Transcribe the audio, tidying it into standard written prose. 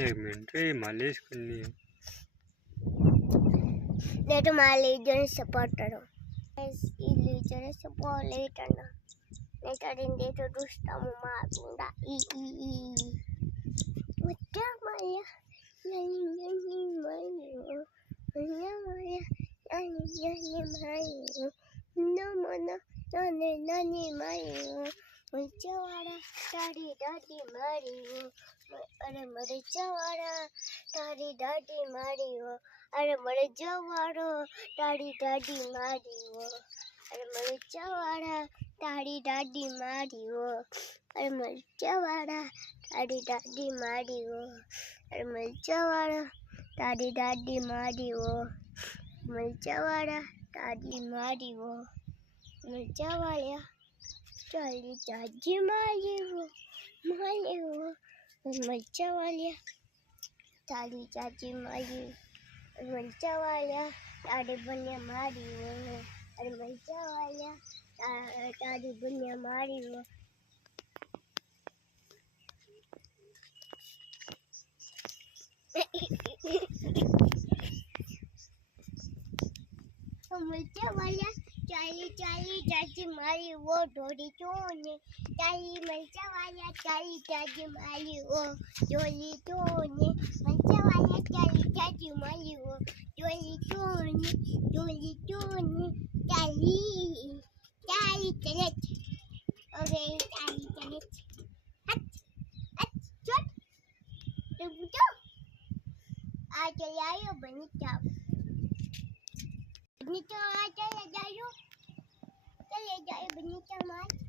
एक मिनट ये मालिश करनी है। दे तो मालिश सपोर्ट करो लीजर सपोर्ट लेटर ना नहीं करेंगे तो दूसरा मुँह दूंगा ई क्या माया नहीं माया माया no mana nani mario machawara tari dadi mario are machawara tari dadi mario are machawara tari dadi mario are machawara tari dadi mario are machawara tari dadi mario are machawara tari dadi mario machawara tadi mario Machawala, Charlie, Daddy, Mario, Machawala, Charlie, Daddy, Mario, Machawala, Daddy, Bunya, Mario, Machawala, Daddy, Bunya, Mario. Machawala. Charlie, Daddy, Mario, Dory, Tony, Charlie, Machawala, Charlie, Daddy, Mario, Dory, Tony, Machawala, Charlie, Daddy, Mario, Dory, Tony, Charlie, Janet. Okay, Charlie, Janet. Shut. Begitu. Aja ayo benita. Benita aja ya jayu. Saya jadi benita mas.